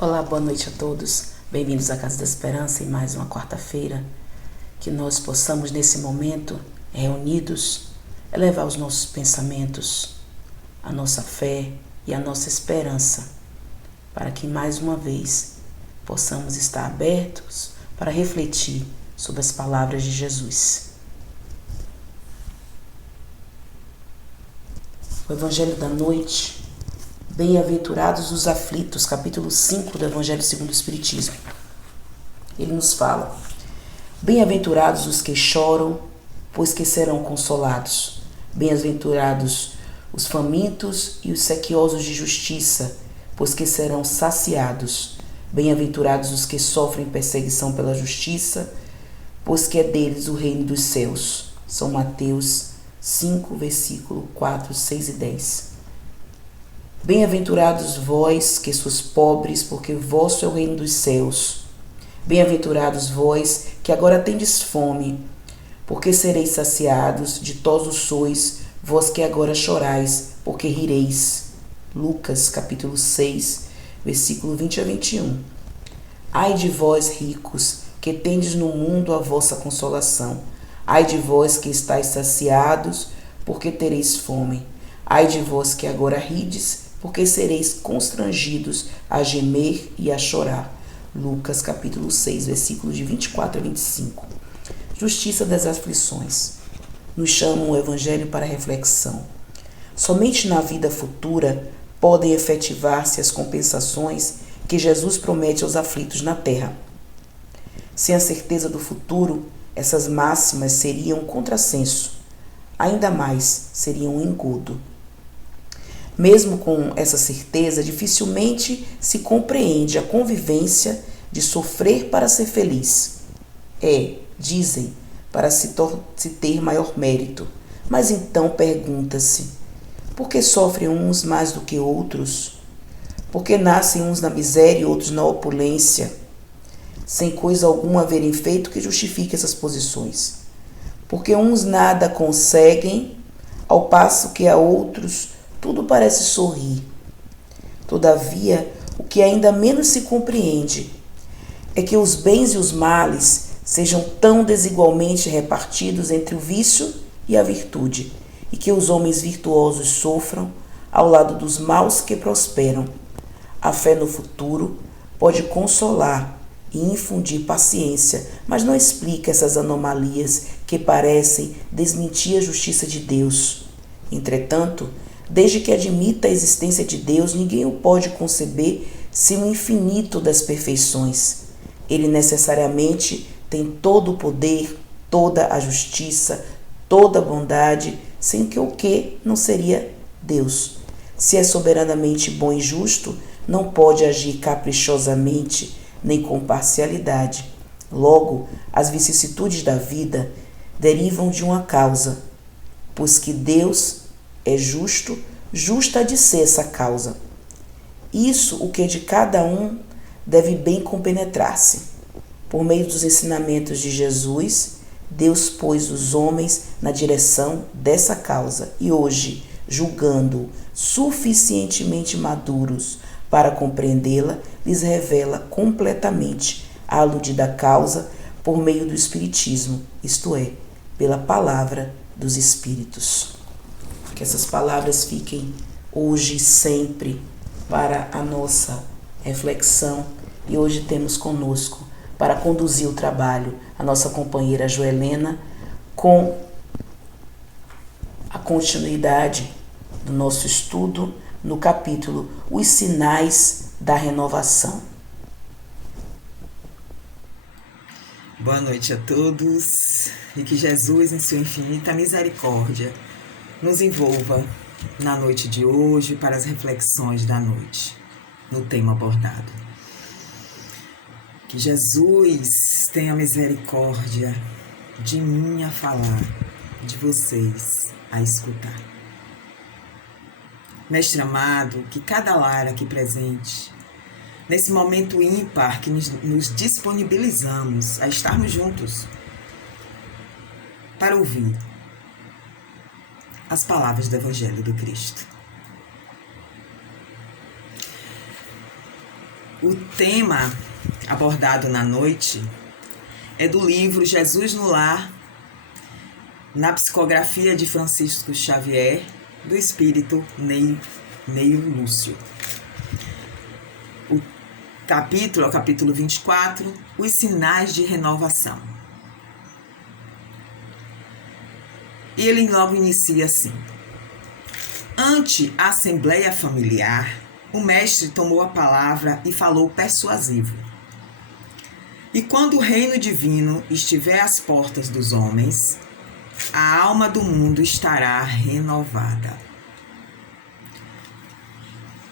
Olá, boa noite a todos. Bem-vindos à Casa da Esperança em mais uma quarta-feira. Que nós possamos, nesse momento, reunidos, elevar os nossos pensamentos, a nossa fé e a nossa esperança, para que mais uma vez possamos estar abertos para refletir sobre as palavras de Jesus. O Evangelho da noite. Bem-aventurados os aflitos, capítulo 5 do Evangelho segundo o Espiritismo. Ele nos fala: bem-aventurados os que choram, pois que serão consolados. Bem-aventurados os famintos e os sequiosos de justiça, pois que serão saciados. Bem-aventurados os que sofrem perseguição pela justiça, pois que é deles o reino dos céus. São Mateus 5, versículo 4, 6 e 10. Bem-aventurados vós, que sois pobres, porque vosso é o reino dos céus. Bem-aventurados vós, que agora tendes fome, porque sereis saciados. Ditosos sois, vós que agora chorais, porque rireis. Lucas, capítulo 6, versículo 20 a 21. Ai de vós, ricos, que tendes no mundo a vossa consolação. Ai de vós que estáis saciados, porque tereis fome. Ai de vós que agora rides, porque sereis constrangidos a gemer e a chorar. Lucas capítulo 6, versículos de 24 a 25. Justiça das aflições. Nos chama o Evangelho para reflexão. Somente na vida futura podem efetivar-se as compensações que Jesus promete aos aflitos na terra. Sem a certeza do futuro, essas máximas seriam um contrassenso. Ainda mais, seriam um engodo. Mesmo com essa certeza, dificilmente se compreende a convivência de sofrer para ser feliz. Dizem, para se ter maior mérito. Mas então pergunta-se, por que sofrem uns mais do que outros? Por que nascem uns na miséria e outros na opulência, sem coisa alguma haverem feito que justifique essas posições? Porque uns nada conseguem, ao passo que a outros tudo parece sorrir. Todavia, o que ainda menos se compreende é que os bens e os males sejam tão desigualmente repartidos entre o vício e a virtude, e que os homens virtuosos sofram ao lado dos maus que prosperam. A fé no futuro pode consolar e infundir paciência, mas não explica essas anomalias que parecem desmentir a justiça de Deus. Entretanto, desde que admita a existência de Deus, ninguém o pode conceber sem o infinito das perfeições. Ele necessariamente tem todo o poder, toda a justiça, toda a bondade, sem que o que não seria Deus. Se é soberanamente bom e justo, não pode agir caprichosamente nem com parcialidade. Logo, as vicissitudes da vida derivam de uma causa, pois que Deus é justo, justa de ser essa causa. Isso o que de cada um deve bem compenetrar-se. Por meio dos ensinamentos de Jesus, Deus pôs os homens na direção dessa causa e hoje, julgando suficientemente maduros para compreendê-la, lhes revela completamente a aludida causa por meio do Espiritismo, isto é, pela palavra dos Espíritos. Que essas palavras fiquem hoje e sempre para a nossa reflexão. E hoje temos conosco, para conduzir o trabalho, a nossa companheira Joelena, com a continuidade do nosso estudo no capítulo Os Sinais da Renovação. Boa noite a todos e que Jesus, em sua infinita misericórdia, nos envolva na noite de hoje para as reflexões da noite, no tema abordado. Que Jesus tenha misericórdia de mim a falar, de vocês a escutar. Mestre amado, que cada lar aqui presente, nesse momento ímpar que nos disponibilizamos a estarmos juntos para ouvir as palavras do Evangelho do Cristo. O tema abordado na noite é do livro Jesus no Lar, na psicografia de Francisco Xavier, do espírito Neio Lúcio. O capítulo é o capítulo 24, os sinais de renovação. E ele logo inicia assim: ante a assembleia familiar, o mestre tomou a palavra e falou persuasivo. E quando o reino divino estiver às portas dos homens, a alma do mundo estará renovada.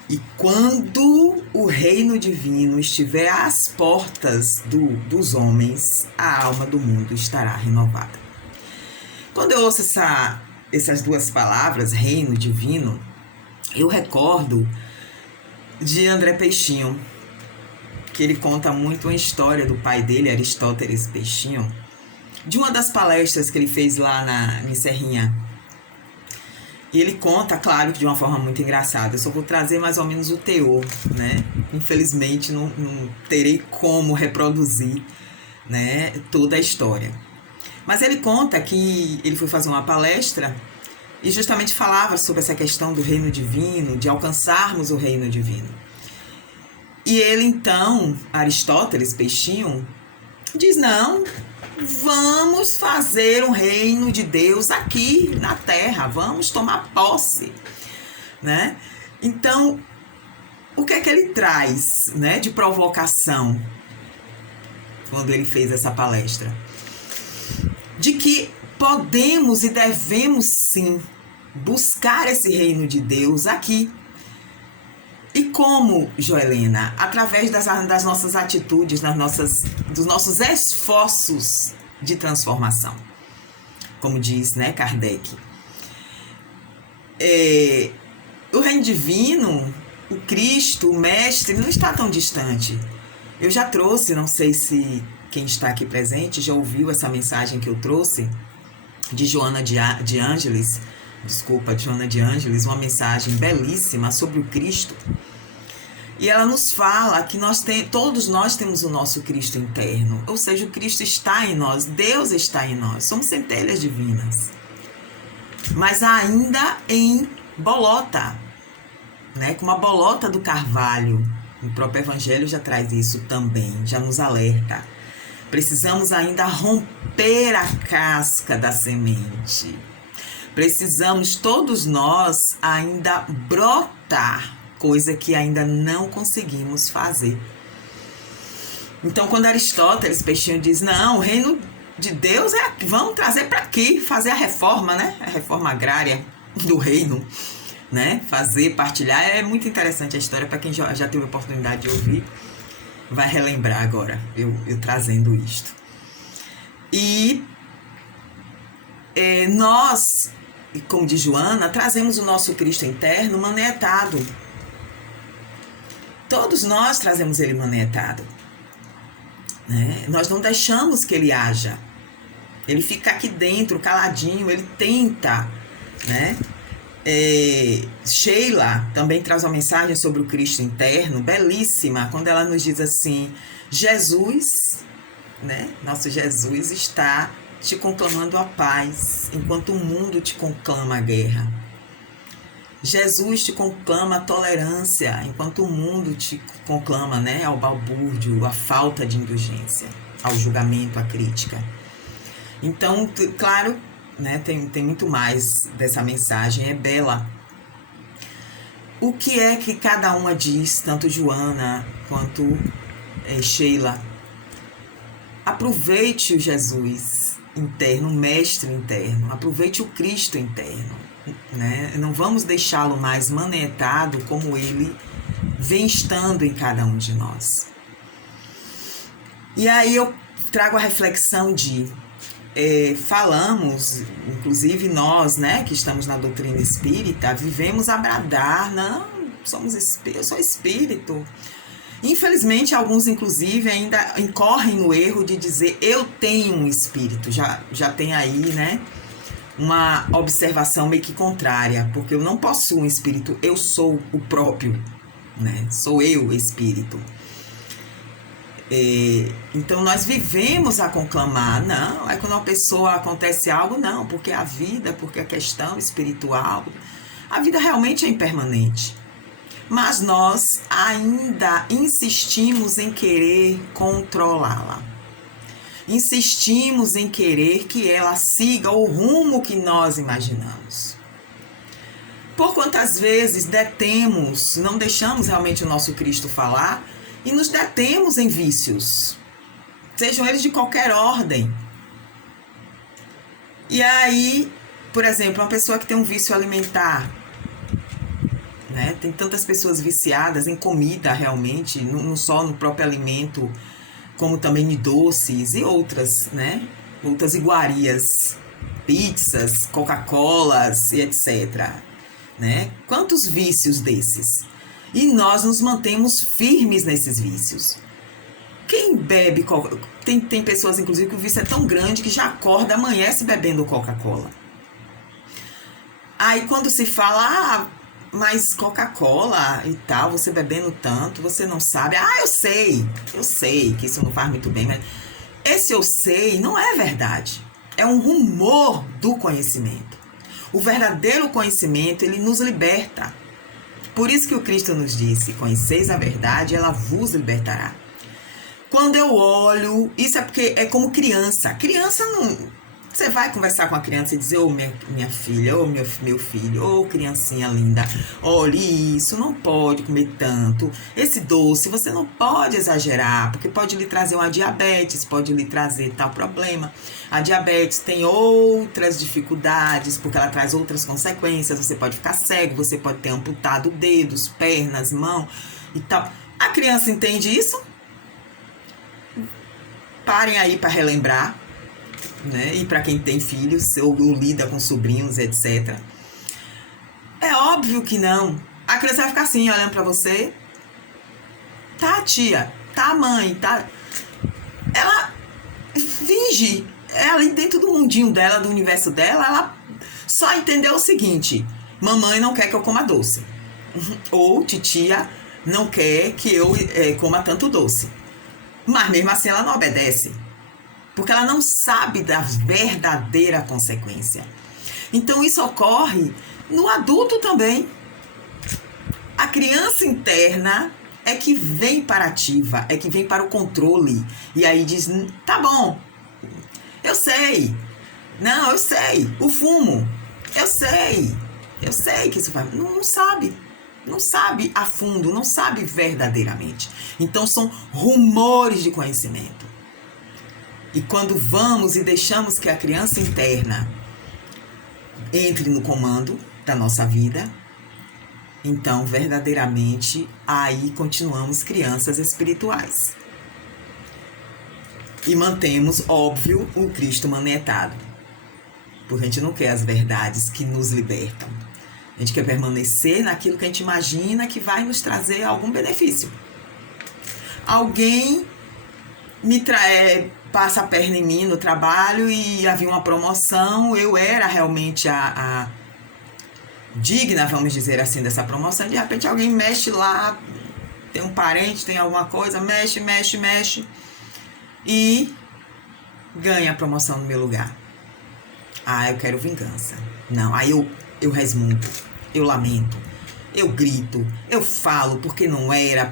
E quando o reino divino estiver às portas dos homens, a alma do mundo estará renovada. Quando eu ouço essas duas palavras, reino divino, eu recordo de André Peixinho, que ele conta muito uma história do pai dele, Aristóteles Peixinho, de uma das palestras que ele fez lá em Serrinha. E ele conta, claro, que de uma forma muito engraçada. Eu só vou trazer mais ou menos o teor, né? Infelizmente não terei como reproduzir, né, toda a história. Mas ele conta que ele foi fazer uma palestra e justamente falava sobre essa questão do reino divino, de alcançarmos o reino divino. E ele então, Aristóteles Peixinho, diz: não, vamos fazer um reino de Deus aqui na Terra, vamos tomar posse, né? Então, o que é que ele traz, né, de provocação quando ele fez essa palestra? De que podemos e devemos sim buscar esse reino de Deus aqui. E como, Joelena? Através das nossas atitudes, dos nossos esforços de transformação. Como diz, né, Kardec. O reino divino, o Cristo, o Mestre, não está tão distante. Eu já trouxe, não sei se quem está aqui presente já ouviu essa mensagem que eu trouxe de Joana de Ângeles, uma mensagem belíssima sobre o Cristo. E ela nos fala que todos nós temos o nosso Cristo interno, ou seja, o Cristo está em nós, Deus está em nós, somos centelhas divinas, mas ainda em bolota, né? Como a bolota do carvalho. O próprio Evangelho já traz isso também, já nos alerta. Precisamos ainda romper a casca da semente. Precisamos, todos nós, ainda brotar, coisa que ainda não conseguimos fazer. Então, quando Aristóteles Peixinho diz: não, o reino de Deus vamos trazer para aqui, fazer a reforma, né? A reforma agrária do reino, né? Fazer, partilhar. É muito interessante a história, para quem já teve a oportunidade de ouvir, vai relembrar agora, eu trazendo isto. E nós, como diz Joana, trazemos o nosso Cristo interno manietado. Todos nós trazemos ele manietado, né? Nós não deixamos que ele haja. Ele fica aqui dentro, caladinho, ele tenta, né? Sheila também traz uma mensagem sobre o Cristo interno, belíssima, quando ela nos diz assim: Jesus, né? Nosso Jesus está te conclamando a paz, enquanto o mundo te conclama a guerra. Jesus te conclama a tolerância, enquanto o mundo te conclama, né, ao balbúrdio, à falta de indulgência, ao julgamento, à crítica. Então, claro, né, tem muito mais dessa mensagem, é bela. O que é que cada uma diz, tanto Joana quanto Sheila? Aproveite o Jesus interno, o Mestre interno, aproveite o Cristo interno, né? Não vamos deixá-lo mais manietado como ele vem estando em cada um de nós. E aí eu trago a reflexão de falamos, inclusive nós, né, que estamos na doutrina espírita, vivemos a bradar: não, eu sou espírito. Infelizmente, alguns, inclusive, ainda incorrem no erro de dizer: eu tenho um espírito. Já tem aí, né, uma observação meio que contrária, porque eu não possuo um espírito, eu sou o próprio, né? Sou eu, espírito. Então nós vivemos a conclamar, não, é quando uma pessoa acontece algo, não, porque a vida, porque a questão espiritual, a vida realmente é impermanente. Mas nós ainda insistimos em querer controlá-la. Insistimos em querer que ela siga o rumo que nós imaginamos. Por quantas vezes detemos, não deixamos realmente o nosso Cristo falar e nos detemos em vícios, sejam eles de qualquer ordem. E aí, por exemplo, uma pessoa que tem um vício alimentar, né? Tem tantas pessoas viciadas em comida realmente, não só no próprio alimento, como também em doces e outras, né? Outras iguarias, pizzas, Coca-Colas e etc. Né? Quantos vícios desses? E nós nos mantemos firmes nesses vícios. Quem bebe Coca-Cola? Tem pessoas, inclusive, que o vício é tão grande que já acorda, amanhece bebendo Coca-Cola. Aí quando se fala, mas Coca-Cola e tal, você bebendo tanto, você não sabe. Eu sei que isso não faz muito bem, mas esse eu sei não é verdade. É um rumor do conhecimento. O verdadeiro conhecimento, ele nos liberta. Por isso que o Cristo nos disse, conheceis a verdade, ela vos libertará. Quando eu olho, isso é porque é como criança. Criança não... Você vai conversar com a criança e dizer, minha filha, meu filho, criancinha linda, olha isso, não pode comer tanto. Esse doce você não pode exagerar, porque pode lhe trazer uma diabetes, pode lhe trazer tal problema. A diabetes tem outras dificuldades, porque ela traz outras consequências. Você pode ficar cego, você pode ter amputado dedos, pernas, mão e tal. A criança entende isso? Parem aí para relembrar. Né? E para quem tem filhos ou lida com sobrinhos, etc. É óbvio que não. A criança vai ficar assim, olhando para você. Tá, tia? Tá, mãe? Tá? Ela finge. Ela, dentro do mundinho dela, do universo dela, ela só entendeu o seguinte: mamãe não quer que eu coma doce. Ou titia não quer que eu coma tanto doce. Mas mesmo assim ela não obedece. Porque ela não sabe da verdadeira consequência. Então isso ocorre no adulto também. A criança interna é que vem para a ativa, é que vem para o controle. E aí diz, tá bom, eu sei. Não, eu sei. O fumo, eu sei que isso vai... Não sabe. Não sabe a fundo, não sabe verdadeiramente. Então são rumores de conhecimento. E quando vamos e deixamos que a criança interna entre no comando da nossa vida, então, verdadeiramente, aí continuamos crianças espirituais. E mantemos, óbvio, o Cristo manietado. Porque a gente não quer as verdades que nos libertam. A gente quer permanecer naquilo que a gente imagina que vai nos trazer algum benefício. Alguém passa a perna em mim no trabalho e havia uma promoção, eu era realmente a digna, vamos dizer assim, dessa promoção. De repente alguém mexe lá, tem um parente, tem alguma coisa, mexe e ganha a promoção no meu lugar. Eu quero vingança. Não, aí eu resmungo, eu lamento, eu grito, eu falo porque não era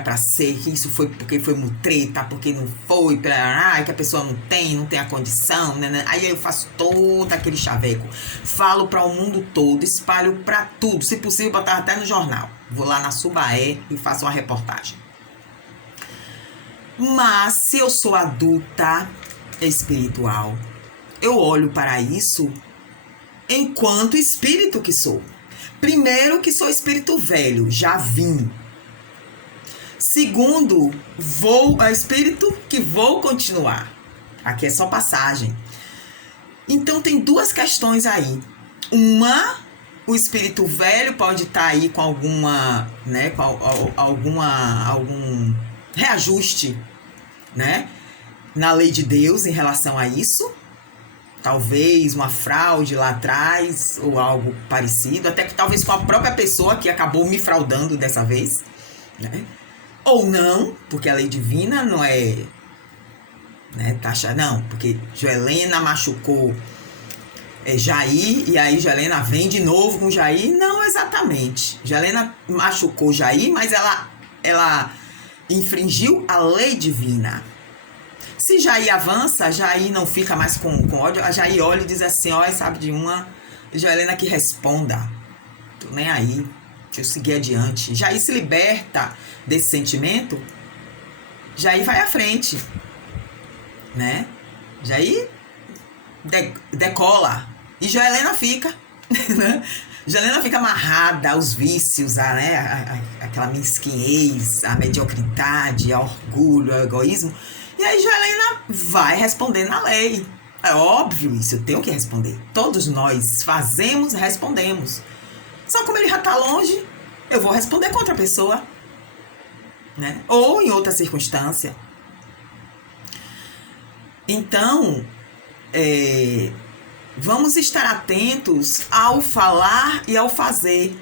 pra ser, que isso foi porque foi mutreta, porque não foi, que a pessoa não tem a condição, né? Aí eu faço todo aquele chaveco, falo para o mundo todo, espalho para tudo, se possível botar até no jornal, vou lá na Subaé e faço uma reportagem. Mas se eu sou adulta espiritual, eu olho para isso enquanto espírito que sou. Primeiro, que sou espírito velho, já vim. Segundo, espírito que vou continuar. Aqui é só passagem. Então tem duas questões aí. Uma, o espírito velho pode estar aí com alguma, né, com algum reajuste, né, na lei de Deus em relação a isso. Talvez uma fraude lá atrás ou algo parecido, até que talvez com a própria pessoa que acabou me fraudando dessa vez, né? Ou não, porque a lei divina não é, né, taxa, não, porque Joelena machucou Jair, e aí Joelena vem de novo com Jair. Não exatamente. Joelena machucou Jair, mas ela infringiu a lei divina. Se Jair avança, Jair não fica mais com ódio. A Jair olha e diz assim, ó, sabe de uma, Joelena que responda. Tô nem aí, deixa eu seguir adiante. Jair se liberta desse sentimento, Jair vai à frente, né? Jair decola. E Joelena fica, né? Joelena fica amarrada aos vícios, aquela mesquinhez, a mediocridade, ao orgulho, ao egoísmo. E aí Joelena vai responder na lei. É óbvio isso, eu tenho que responder. Todos nós fazemos, respondemos. Só como ele já está longe, eu vou responder com outra pessoa, né? Ou em outra circunstância. Então, vamos estar atentos ao falar e ao fazer.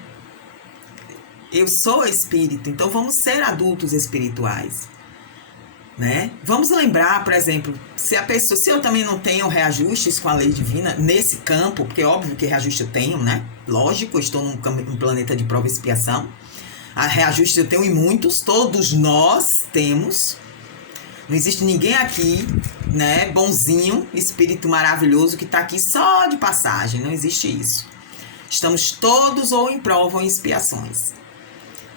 Eu sou espírito, então vamos ser adultos espirituais, né? Vamos lembrar, por exemplo, se eu também não tenho reajustes com a lei divina nesse campo, porque é óbvio que reajuste eu tenho, né? Lógico, eu estou num planeta de prova e expiação. A reajuste eu tenho em muitos, todos nós temos. Não existe ninguém aqui, né, bonzinho, espírito maravilhoso que está aqui só de passagem. Não existe isso. Estamos todos ou em prova ou em expiações.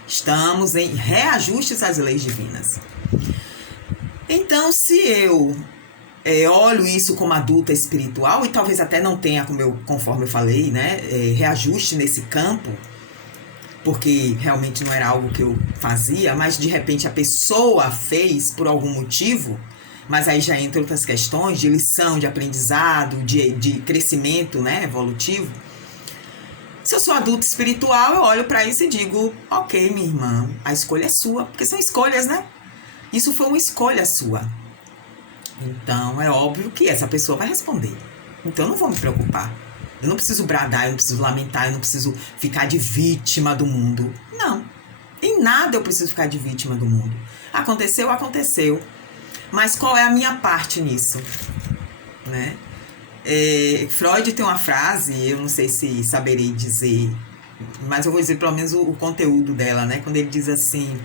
Estamos em reajustes às leis divinas. Então, se eu olho isso como adulta espiritual, e talvez até não tenha, conforme eu falei, né, reajuste nesse campo, porque realmente não era algo que eu fazia, mas de repente a pessoa fez por algum motivo, mas aí já entra outras questões de lição, de aprendizado, de crescimento, né, evolutivo. Se eu sou adulto espiritual, eu olho para isso e digo, ok, minha irmã, a escolha é sua, porque são escolhas, né? Isso foi uma escolha sua. Então, é óbvio que essa pessoa vai responder. Então, eu não vou me preocupar. Eu não preciso bradar, eu não preciso lamentar, eu não preciso ficar de vítima do mundo. Não. Em nada eu preciso ficar de vítima do mundo. Aconteceu, aconteceu. Mas qual é a minha parte nisso? Né? Freud tem uma frase, eu não sei se saberei dizer, mas eu vou dizer pelo menos o conteúdo dela, né? Quando ele diz assim,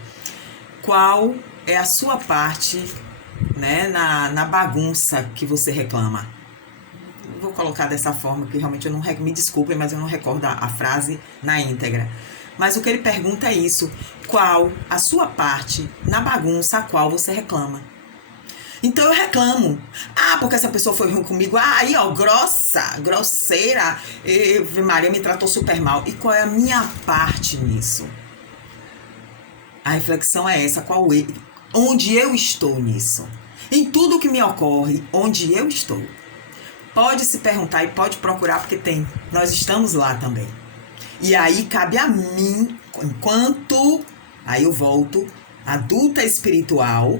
qual é a sua parte, né, na bagunça que você reclama? Vou colocar dessa forma, que realmente eu não... Me desculpem, mas eu não recordo a frase na íntegra. Mas o que ele pergunta é isso. Qual a sua parte na bagunça a qual você reclama? Então eu reclamo. Porque essa pessoa foi ruim comigo. Aí, ó, grosseira. Maria me tratou super mal. E qual é a minha parte nisso? A reflexão é essa. Onde eu estou nisso? Em tudo que me ocorre, onde eu estou? Pode se perguntar e pode procurar, porque tem. Nós estamos lá também. E aí cabe a mim, enquanto... Aí eu volto, adulta espiritual,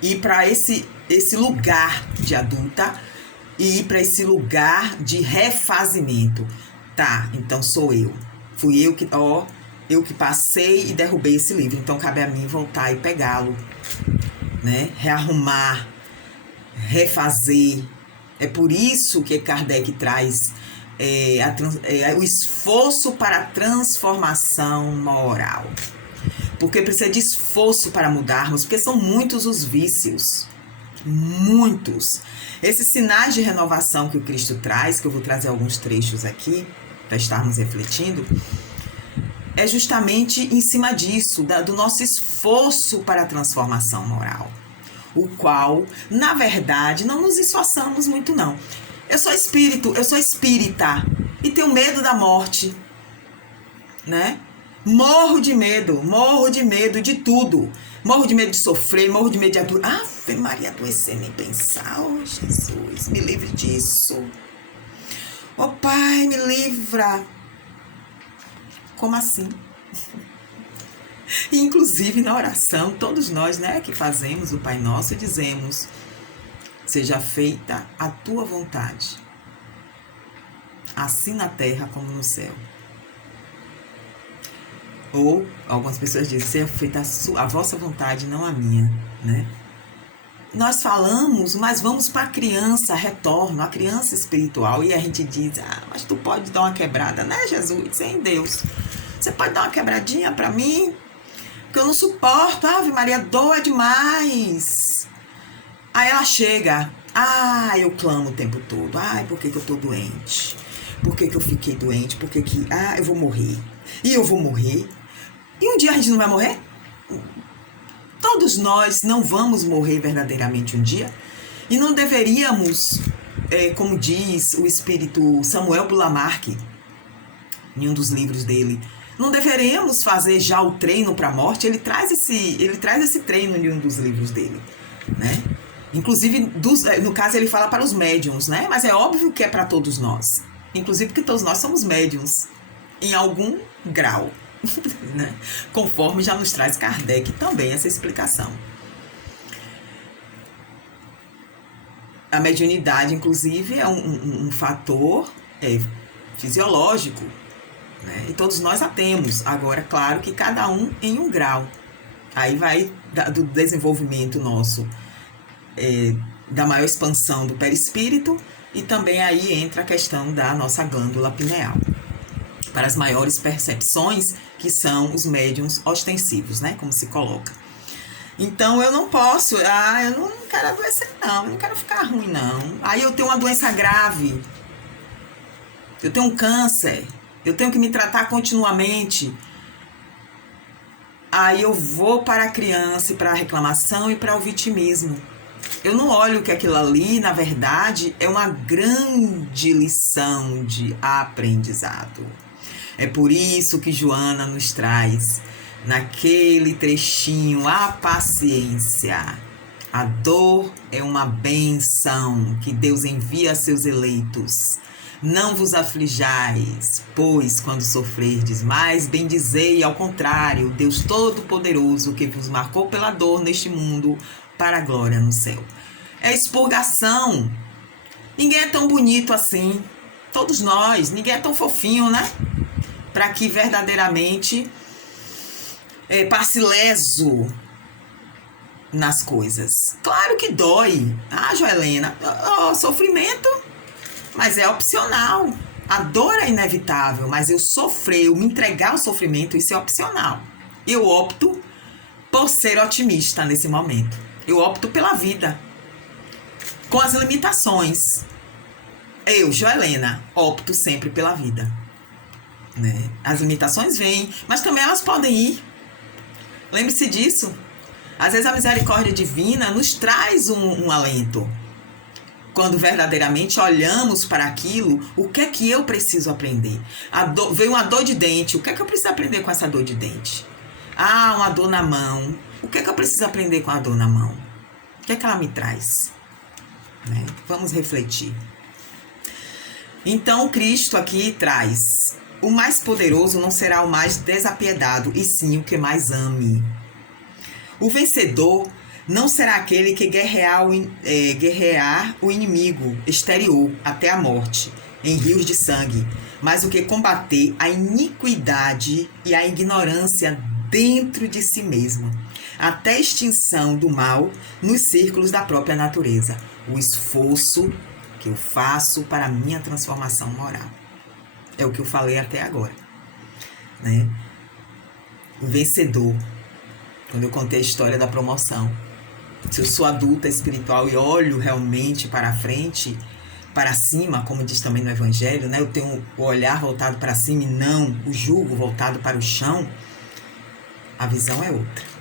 ir para esse lugar de adulta e ir para esse lugar de refazimento. Tá, então sou eu. Fui eu que passei e derrubei esse livro. Então cabe a mim voltar e pegá-lo, né? Rearrumar, refazer. É por isso que Kardec traz o esforço para a transformação moral. Porque precisa de esforço para mudarmos, porque são muitos os vícios. Muitos. Esses sinais de renovação que o Cristo traz, que eu vou trazer alguns trechos aqui, para estarmos refletindo, é justamente em cima disso, do nosso esforço para a transformação moral. O qual, na verdade, não nos esforçamos muito, não. Eu sou espírito, eu sou espírita e tenho medo da morte, né? Morro de medo de tudo. Morro de medo de sofrer, morro de medo de adoecer. Ave Maria, adoecer nem pensar. Oh, Jesus, me livre disso. Oh, Pai, me livra. Como assim? Inclusive na oração, todos nós, né, que fazemos o Pai Nosso, dizemos: seja feita a tua vontade, assim na terra como no céu. Ou algumas pessoas dizem, seja feita a vossa vontade, não a minha, né? Nós falamos, mas vamos para a criança, retorno, a criança espiritual, e a gente diz, mas tu pode dar uma quebrada, né, Jesus? Em Deus. Você pode dar uma quebradinha para mim? Porque eu não suporto, Ave Maria, dor é demais. Aí ela chega, eu clamo o tempo todo, por que eu tô doente? Por que eu fiquei doente? Por que eu vou morrer? E eu vou morrer? E um dia a gente não vai morrer? Todos nós não vamos morrer verdadeiramente um dia. E não deveríamos, como diz o espírito Samuel Bulamarque, em um dos livros dele, não deveríamos fazer já o treino para a morte. Ele traz esse treino em um dos livros dele, né? Inclusive, no caso, ele fala para os médiuns, né? Mas é óbvio que é para todos nós. Inclusive porque todos nós somos médiuns, em algum grau, né? Conforme já nos traz Kardec também essa explicação. A mediunidade, inclusive, é um fator fisiológico, né? E todos nós a temos. Agora, claro que cada um em um grau. Aí vai do desenvolvimento nosso, da maior expansão do perispírito, e também aí entra a questão da nossa glândula pineal, para as maiores percepções, que são os médiuns ostensivos, né? Como se coloca. Então eu não posso, eu não quero adoecer não, eu não quero ficar ruim não. Aí eu tenho uma doença grave, eu tenho um câncer, eu tenho que me tratar continuamente. Aí eu vou para a criança, e para a reclamação e para o vitimismo. Eu não olho que aquilo ali, na verdade, é uma grande lição de aprendizado. É por isso que Joana nos traz, naquele trechinho, a paciência. A dor é uma bênção que Deus envia a seus eleitos. Não vos aflijais, pois quando sofrerdes mais, bendizei ao contrário, Deus Todo-Poderoso, que vos marcou pela dor neste mundo, para a glória no céu. É expurgação. Ninguém é tão bonito assim. Todos nós, ninguém é tão fofinho, né? Para que verdadeiramente passe leso nas coisas. Claro que dói. Joelena, sofrimento, mas é opcional. A dor é inevitável, mas eu sofrer, eu me entregar ao sofrimento, isso é opcional. Eu opto por ser otimista nesse momento. Eu opto pela vida, com as limitações. Eu, Joelena, opto sempre pela vida, né? As limitações vêm, mas também elas podem ir. Lembre-se disso. Às vezes a misericórdia divina nos traz um alento. Quando verdadeiramente olhamos para aquilo, o que é que eu preciso aprender? Veio uma dor de dente, o que é que eu preciso aprender com essa dor de dente? Uma dor na mão. O que é que eu preciso aprender com a dor na mão? O que é que ela me traz? Né? Vamos refletir. Então, Cristo aqui traz: o mais poderoso não será o mais desapiedado, e sim o que mais ame. O vencedor não será aquele que guerrear o inimigo exterior até a morte, em rios de sangue, mas o que combater a iniquidade e a ignorância dentro de si mesmo, até a extinção do mal nos círculos da própria natureza. O esforço que eu faço para a minha transformação moral. É o que eu falei até agora, né? O vencedor, quando eu contei a história da promoção. Se eu sou adulta espiritual e olho realmente para a frente, para cima, como diz também no Evangelho, né? Eu tenho o olhar voltado para cima e não o jugo voltado para o chão, a visão é outra.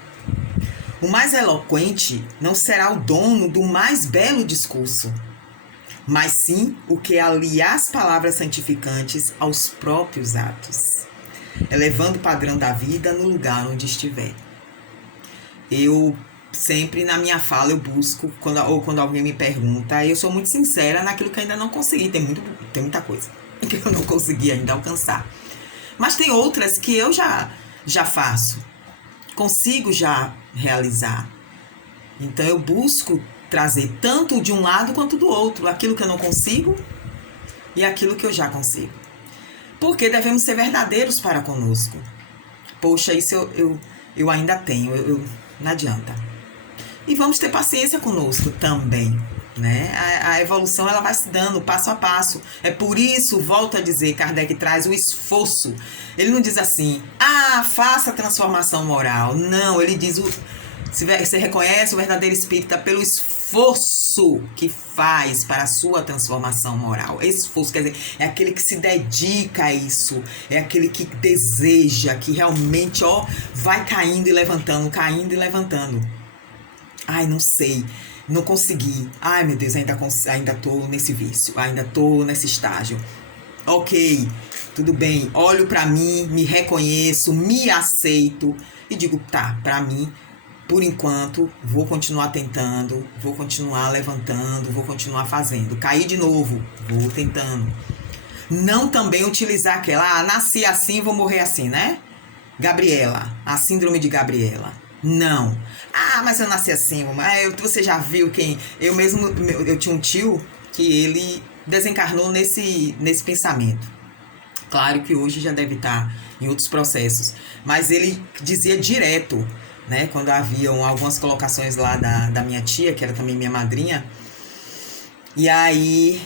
O mais eloquente não será o dono do mais belo discurso, mas sim o que aliar as palavras santificantes aos próprios atos, elevando o padrão da vida no lugar onde estiver. Eu sempre, na minha fala, eu busco, quando alguém me pergunta, eu sou muito sincera naquilo que ainda não consegui. Tem muita coisa que eu não consegui ainda alcançar. Mas tem outras que eu já faço, consigo já realizar. Então eu busco trazer tanto de um lado quanto do outro, aquilo que eu não consigo e aquilo que eu já consigo. Porque devemos ser verdadeiros para conosco. poxa, isso eu ainda tenho, não adianta. E vamos ter paciência conosco também, né? A evolução, ela vai se dando passo a passo. É por isso, volto a dizer, Kardec traz o esforço. Ele não diz assim, faça a transformação moral. Não, ele diz, você reconhece o verdadeiro espírita pelo esforço que faz para a sua transformação moral. Esforço, quer dizer, é aquele que se dedica a isso, é aquele que deseja, que realmente, vai caindo e levantando, caindo e levantando. Ai, não sei, não consegui. Ai, meu Deus, ainda tô nesse vício, ainda tô nesse estágio. Ok, tudo bem, olho pra mim, me reconheço, me aceito e digo, tá, pra mim, por enquanto, vou continuar tentando, vou continuar levantando, vou continuar fazendo. Caí de novo, vou tentando. Não também utilizar aquela, nasci assim, vou morrer assim, né? Gabriela, a síndrome de Gabriela. Não. Mas eu nasci assim, você já viu quem... Eu tinha um tio que ele desencarnou nesse pensamento. Claro que hoje já deve estar em outros processos. Mas ele dizia direto, né? Quando haviam algumas colocações lá da minha tia, que era também minha madrinha. E aí,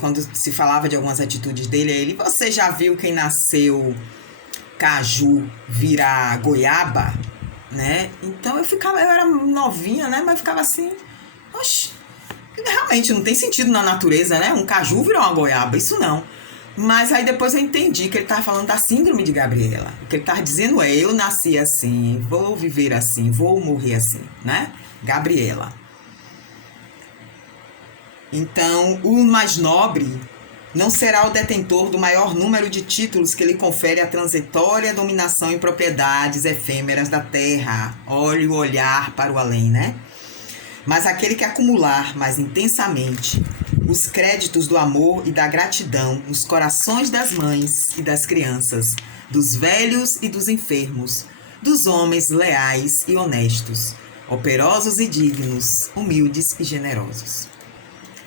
quando se falava de algumas atitudes dele, você já viu quem nasceu caju virar goiaba? Né? Então eu era novinha, né? Mas ficava assim, oxe, realmente não tem sentido na natureza, né? Um caju virar uma goiaba, isso não. Mas aí depois eu entendi que ele estava falando da síndrome de Gabriela. O que ele estava dizendo é, eu nasci assim, vou viver assim, vou morrer assim, né? Gabriela. Então, o mais nobre não será o detentor do maior número de títulos que lhe confere a transitória dominação em propriedades efêmeras da terra. Olhe o olhar para o além, né? Mas aquele que acumular mais intensamente os créditos do amor e da gratidão nos corações das mães e das crianças, dos velhos e dos enfermos, dos homens leais e honestos, operosos e dignos, humildes e generosos.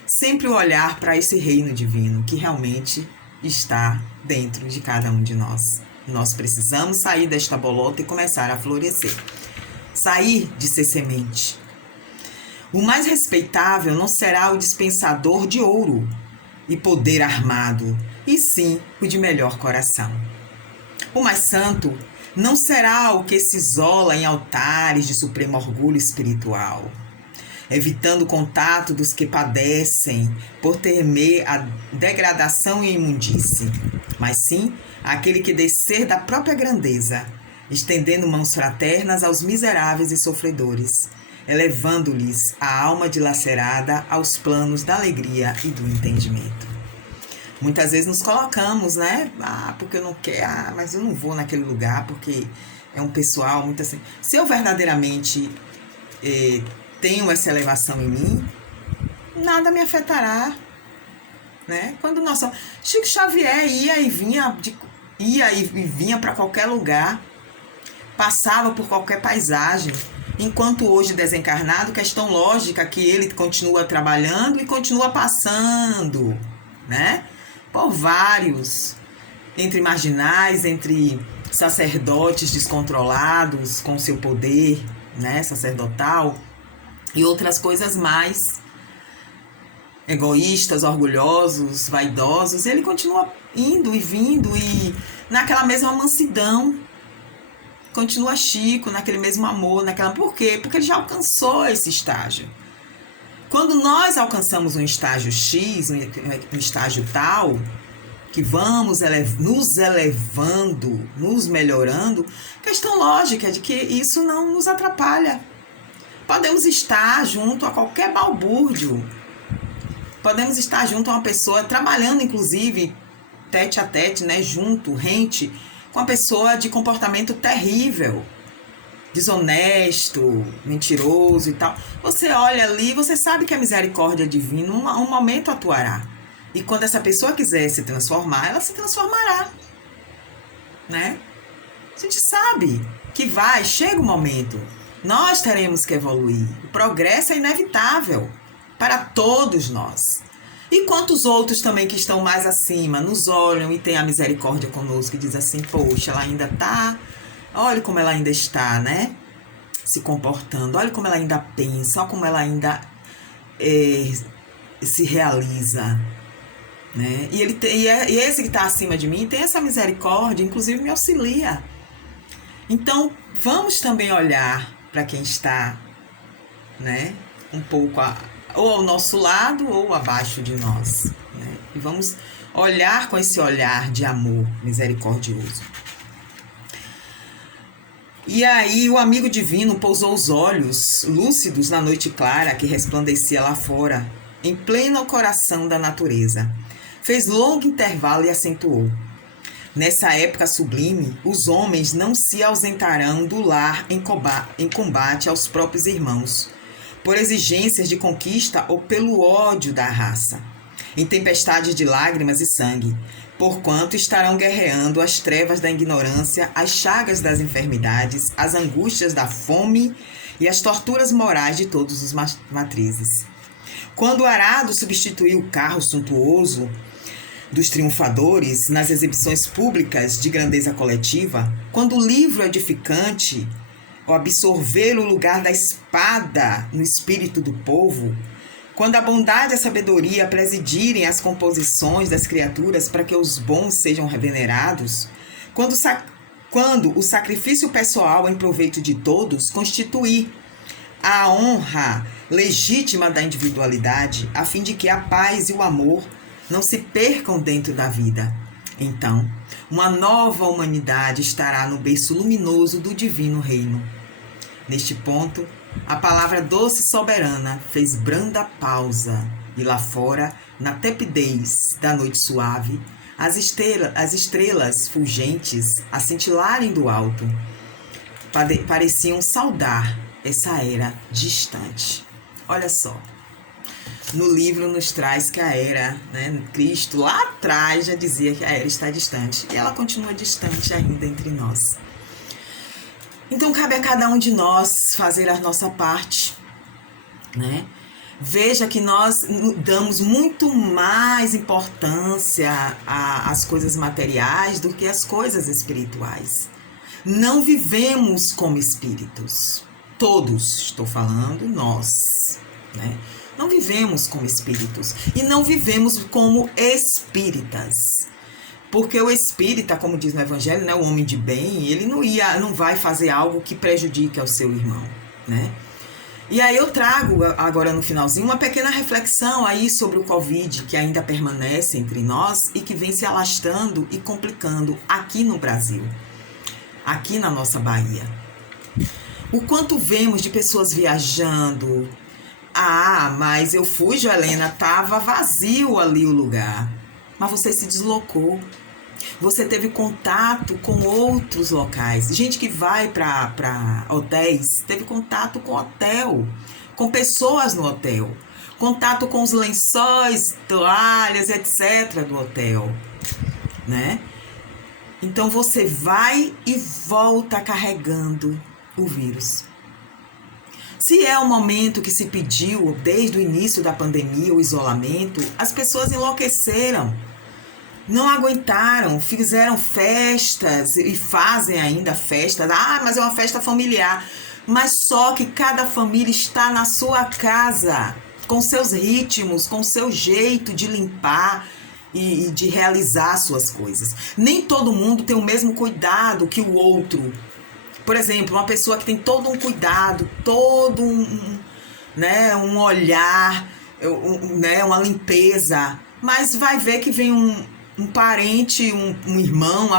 Sempre o olhar para esse reino divino que realmente está dentro de cada um de nós. Nós precisamos sair desta bolota e começar a florescer. Sair de ser semente. O mais respeitável não será o dispensador de ouro e poder armado, e sim o de melhor coração. O mais santo não será o que se isola em altares de supremo orgulho espiritual, evitando o contato dos que padecem por temer a degradação e imundície, mas sim aquele que descer da própria grandeza, estendendo mãos fraternas aos miseráveis e sofredores, elevando-lhes a alma dilacerada aos planos da alegria e do entendimento. Muitas vezes nos colocamos, né? Porque eu não quero, mas eu não vou naquele lugar porque é um pessoal muito assim. Se eu verdadeiramente tenho essa elevação em mim, nada me afetará, né? Quando nossa Chico Xavier ia e vinha para qualquer lugar, passava por qualquer paisagem, enquanto hoje desencarnado, questão lógica que ele continua trabalhando e continua passando, né? Por vários, entre marginais, entre sacerdotes descontrolados com seu poder, né, sacerdotal, e outras coisas mais, egoístas, orgulhosos, vaidosos. Ele continua indo e vindo e naquela mesma mansidão, continua Chico, naquele mesmo amor, por quê? Porque ele já alcançou esse estágio. Quando nós alcançamos um estágio X, um estágio tal, que vamos nos elevando, nos melhorando, questão lógica é de que isso não nos atrapalha. Podemos estar junto a qualquer balbúrdio, podemos estar junto a uma pessoa, trabalhando inclusive tete a tete, né, junto, rente, com uma pessoa de comportamento terrível, desonesto, mentiroso e tal. Você olha ali, você sabe que a misericórdia divina um momento atuará. E quando essa pessoa quiser se transformar, ela se transformará, né? A gente sabe que chega o momento. Nós teremos que evoluir. O progresso é inevitável para todos nós. E quantos outros também que estão mais acima nos olham e têm a misericórdia conosco e dizem assim, poxa, ela ainda está Olha como ela ainda está, né? Se comportando. Olha como ela ainda pensa. Olha como ela ainda se realiza. Né? E esse que está acima de mim tem essa misericórdia, inclusive me auxilia. Então, vamos também olhar para quem está, né, um pouco ou ao nosso lado ou abaixo de nós. Né? E vamos olhar com esse olhar de amor misericordioso. E aí o amigo divino pousou os olhos lúcidos na noite clara que resplandecia lá fora, em pleno coração da natureza. Fez longo intervalo e acentuou: nessa época sublime, os homens não se ausentarão do lar em combate aos próprios irmãos, por exigências de conquista ou pelo ódio da raça, em tempestade de lágrimas e sangue, porquanto estarão guerreando as trevas da ignorância, as chagas das enfermidades, as angústias da fome e as torturas morais de todos os matrizes. Quando o arado substituiu o carro suntuoso dos triunfadores nas exibições públicas de grandeza coletiva, quando o livro edificante, ao absorver o lugar da espada no espírito do povo, quando a bondade e a sabedoria presidirem as composições das criaturas para que os bons sejam venerados, quando o sacrifício pessoal em proveito de todos constituir a honra legítima da individualidade, a fim de que a paz e o amor não se percam dentro da vida. Então, uma nova humanidade estará no berço luminoso do divino reino. Neste ponto, a palavra doce e soberana fez branda pausa, e lá fora, na tepidez da noite suave, as estrelas fulgentes a cintilarem do alto pareciam saudar essa era distante. Olha só. No livro nos traz que a era, né, Cristo lá atrás já dizia que a era está distante. E ela continua distante ainda entre nós. Então cabe a cada um de nós fazer a nossa parte. Né? Veja que nós damos muito mais importância às coisas materiais do que às coisas espirituais. Não vivemos como espíritos. Todos, estou falando, nós. Né? Não vivemos como espíritos e não vivemos como espíritas. Porque o espírita, como diz no Evangelho, né, o homem de bem, ele não vai fazer algo que prejudique ao seu irmão. Né? E aí eu trago agora no finalzinho uma pequena reflexão aí sobre o Covid que ainda permanece entre nós e que vem se alastrando e complicando aqui no Brasil, aqui na nossa Bahia. O quanto vemos de pessoas viajando. Ah, mas eu fui, Joelena, estava vazio ali o lugar. Mas você se deslocou. Você teve contato com outros locais. Gente que vai para hotéis, teve contato com hotel, com pessoas no hotel. Contato com os lençóis, toalhas, etc. do hotel. Né? Então você vai e volta carregando o vírus. Se é o momento que se pediu desde o início da pandemia, o isolamento, as pessoas enlouqueceram, não aguentaram, fizeram festas e fazem ainda festas. Ah, mas é uma festa familiar. Mas só que cada família está na sua casa, com seus ritmos, com seu jeito de limpar e de realizar suas coisas. Nem todo mundo tem o mesmo cuidado que o outro. Por exemplo, uma pessoa que tem todo um cuidado, todo um olhar, uma limpeza, mas vai ver que vem um parente, um irmão,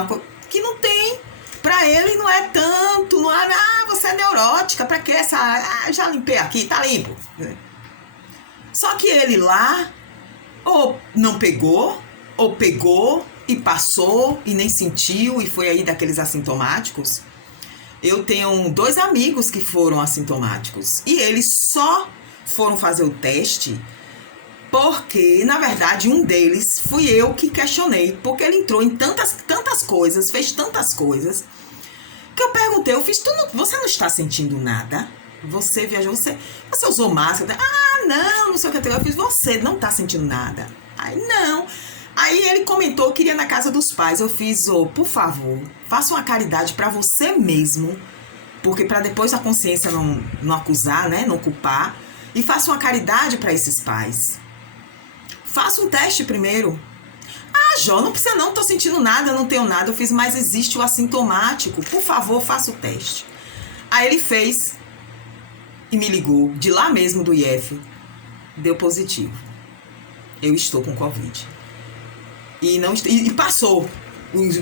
que não tem. Para ele não é tanto, não é, você é neurótica, para que essa, já limpei aqui, tá limpo. Só que ele lá, ou não pegou, ou pegou e passou e nem sentiu e foi aí daqueles assintomáticos. Eu tenho 2 amigos que foram assintomáticos e eles só foram fazer o teste porque, na verdade, um deles fui eu que questionei, porque ele entrou em tantas coisas, fez tantas coisas, que eu perguntei, você não está sentindo nada? Você viajou, você usou máscara? Ah, não sei o que. Eu fiz, você não está sentindo nada? Aí, não. Aí ele comentou que iria na casa dos pais. Eu fiz, por favor, faça uma caridade para você mesmo, porque para depois a consciência não acusar, né, não culpar, e faça uma caridade para esses pais. Faça um teste primeiro. Ah, Jó, não precisa não, tô sentindo nada, não tenho nada. Eu fiz, mas existe o assintomático. Por favor, faça o teste. Aí ele fez e me ligou, de lá mesmo do IF. Deu positivo. Eu estou com Covid. E passou.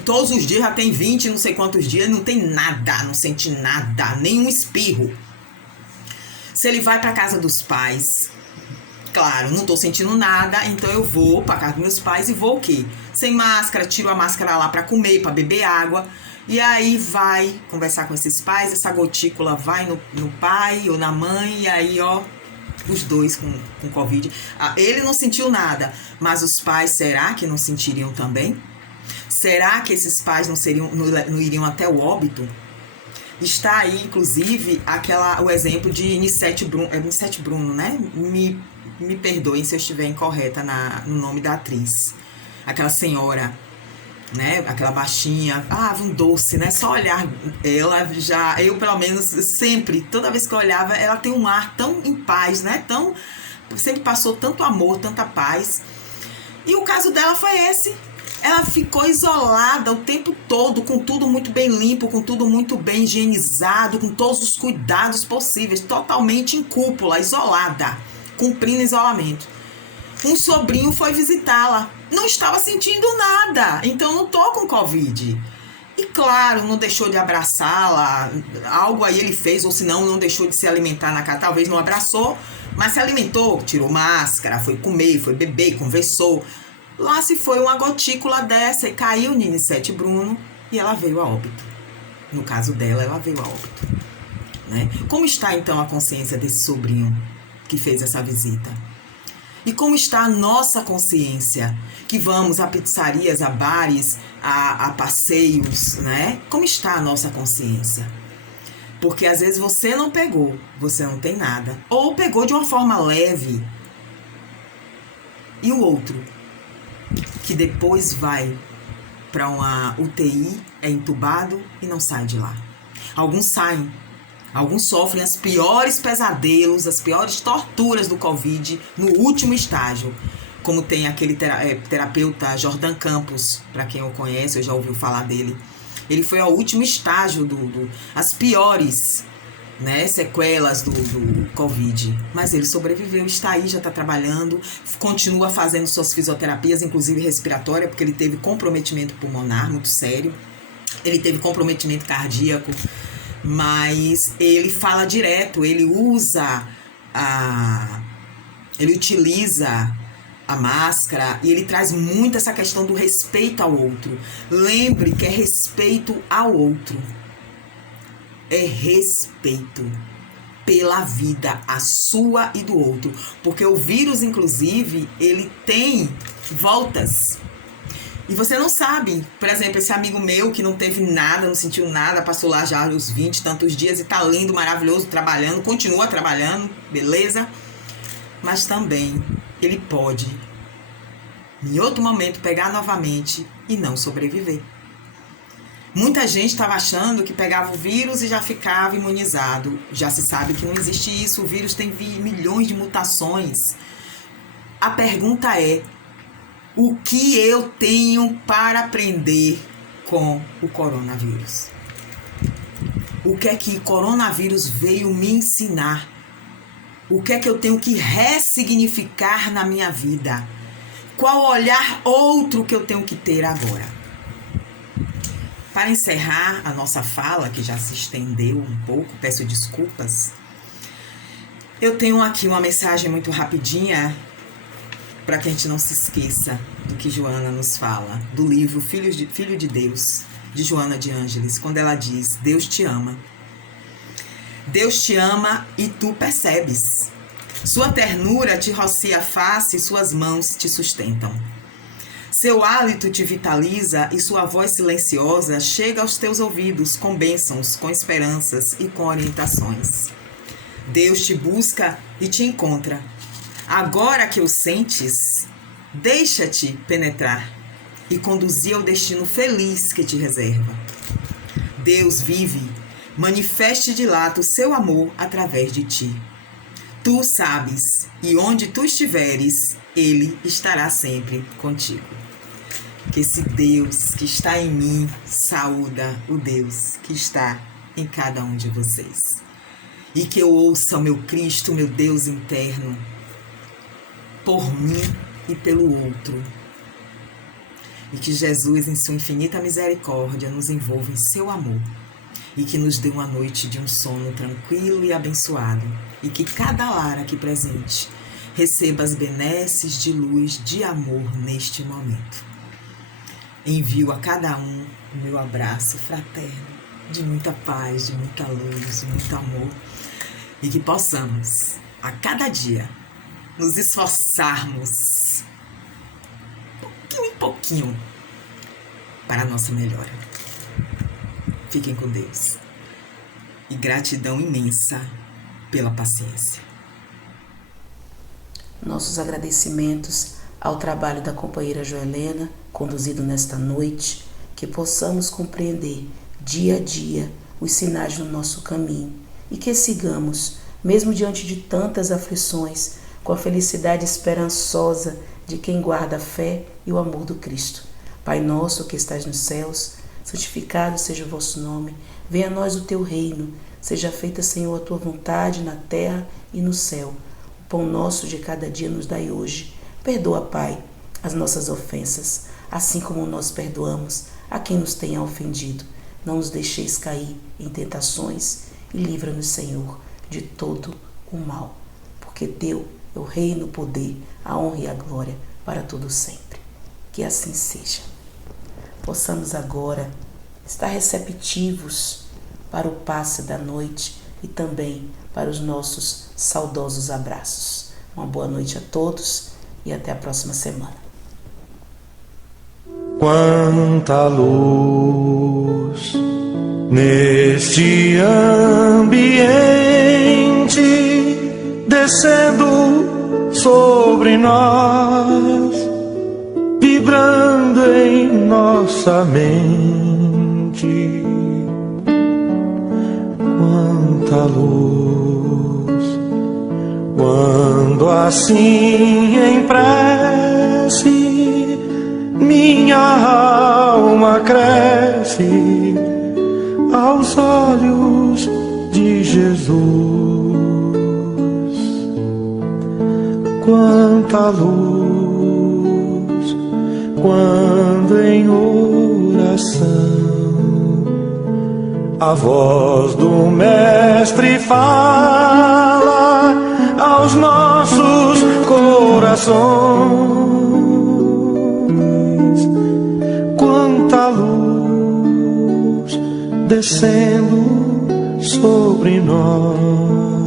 Todos os dias já tem 20, não sei quantos dias, não tem nada, não senti nada, nenhum espirro. Se ele vai para casa dos pais, claro, não tô sentindo nada, então eu vou para casa dos meus pais e vou o quê? Sem máscara, tiro a máscara lá para comer, para beber água, e aí vai conversar com esses pais, essa gotícula vai no pai ou na mãe, e aí, ó, os dois com Covid. Ele não sentiu nada, mas os pais, será que não sentiriam também? Será que esses pais não iriam até o óbito? Está aí, inclusive, o exemplo de Nicete Bruno, né? Me perdoem se eu estiver incorreta no nome da atriz. Aquela senhora, né? Aquela baixinha, um doce, né? Só olhar ela eu pelo menos sempre, toda vez que eu olhava, ela tem um ar tão em paz, né? Sempre passou tanto amor, tanta paz. E o caso dela foi esse. Ela ficou isolada o tempo todo, com tudo muito bem limpo, com tudo muito bem higienizado, com todos os cuidados possíveis, totalmente em cúpula, isolada, cumprindo isolamento. Um sobrinho foi visitá-la, não estava sentindo nada, então não tô com Covid. E claro, não deixou de abraçá-la, algo aí ele fez, ou senão não deixou de se alimentar na casa, talvez não abraçou, mas se alimentou, tirou máscara, foi comer, foi beber, conversou. Lá se foi uma gotícula dessa e caiu em Nicete Bruno e ela veio a óbito. No caso dela, ela veio a óbito. Né? Como está então a consciência desse sobrinho que fez essa visita? E como está a nossa consciência, que vamos a pizzarias, a bares, a passeios, né? Como está a nossa consciência? Porque às vezes você não pegou, você não tem nada. Ou pegou de uma forma leve. E o outro, que depois vai para uma UTI, é entubado e não sai de lá. Alguns saem, alguns sofrem os piores pesadelos, as piores torturas do Covid no último estágio, como tem aquele terapeuta Jordan Campos, para quem o conhece, eu já ouviu falar dele. Ele foi ao último estágio as piores, né, sequelas do Covid, mas ele sobreviveu, está aí, já está trabalhando, continua fazendo suas fisioterapias, inclusive respiratória, porque ele teve comprometimento pulmonar muito sério, ele teve comprometimento cardíaco, mas ele fala direto, ele utiliza a máscara e ele traz muito essa questão do respeito ao outro. Lembre que é respeito ao outro. É respeito pela vida, a sua e do outro. Porque o vírus, inclusive, ele tem voltas. E você não sabe. Por exemplo, esse amigo meu que não teve nada, não sentiu nada, passou lá já os 20 e tantos dias e tá lindo, maravilhoso, trabalhando, continua trabalhando, beleza? Mas também ele pode, em outro momento, pegar novamente e não sobreviver. Muita gente estava achando que pegava o vírus e já ficava imunizado. Já se sabe que não existe isso. O vírus tem milhões de mutações. A pergunta é: o que eu tenho para aprender com o coronavírus? O que é que o coronavírus veio me ensinar? O que é que eu tenho que ressignificar na minha vida? Qual olhar outro que eu tenho que ter agora? Para encerrar a nossa fala, que já se estendeu um pouco, peço desculpas, eu tenho aqui uma mensagem muito rapidinha para que a gente não se esqueça do que Joana nos fala, do livro Filho de Deus, de Joana de Ângeles, quando ela diz: Deus te ama. Deus te ama e tu percebes. Sua ternura te rocia a face e suas mãos te sustentam. Seu hálito te vitaliza e sua voz silenciosa chega aos teus ouvidos com bênçãos, com esperanças e com orientações. Deus te busca e te encontra. Agora que o sentes, Deixa-te penetrar e conduzir ao destino feliz que te reserva. Deus vive, manifeste e dilata o seu amor através de ti. Tu sabes, e onde tu estiveres, Ele estará sempre contigo. Que esse Deus que está em mim saúda o Deus que está em cada um de vocês. E que eu ouça o meu Cristo, meu Deus interno, por mim e pelo outro. E que Jesus, em sua infinita misericórdia, nos envolva em seu amor. E que nos dê uma noite de um sono tranquilo e abençoado. E que cada lar aqui presente receba as benesses de luz, de amor neste momento. Envio a cada um o meu abraço fraterno, de muita paz, de muita luz, de muito amor. E que possamos, a cada dia, nos esforçarmos, pouquinho em pouquinho, para a nossa melhora. Fiquem com Deus. E gratidão imensa pela paciência. Nossos agradecimentos ao trabalho da companheira Joelena, conduzido nesta noite, que possamos compreender dia a dia os sinais do nosso caminho e que sigamos, mesmo diante de tantas aflições, com a felicidade esperançosa de quem guarda a fé e o amor do Cristo. Pai nosso que estás nos céus, santificado seja o vosso nome, venha a nós o teu reino, seja feita, Senhor, a tua vontade na terra e no céu. O pão nosso de cada dia nos dai hoje. Perdoa, Pai, as nossas ofensas, assim como nós perdoamos a quem nos tenha ofendido. Não nos deixeis cair em tentações e livra-nos, Senhor, de todo o mal, porque teu é o reino, o poder, a honra e a glória para todo sempre. Que assim seja. Possamos agora estar receptivos para o passe da noite e também para os nossos saudosos abraços. Uma boa noite a todos e até a próxima semana. Quanta luz neste ambiente descendo sobre nós, vibrando em nossa mente. Quanta luz, quando assim em prece minha alma cresce aos olhos de Jesus. Quanta luz, quando em oração a voz do Mestre fala aos nossos corações. Quanta luz descendo sobre nós.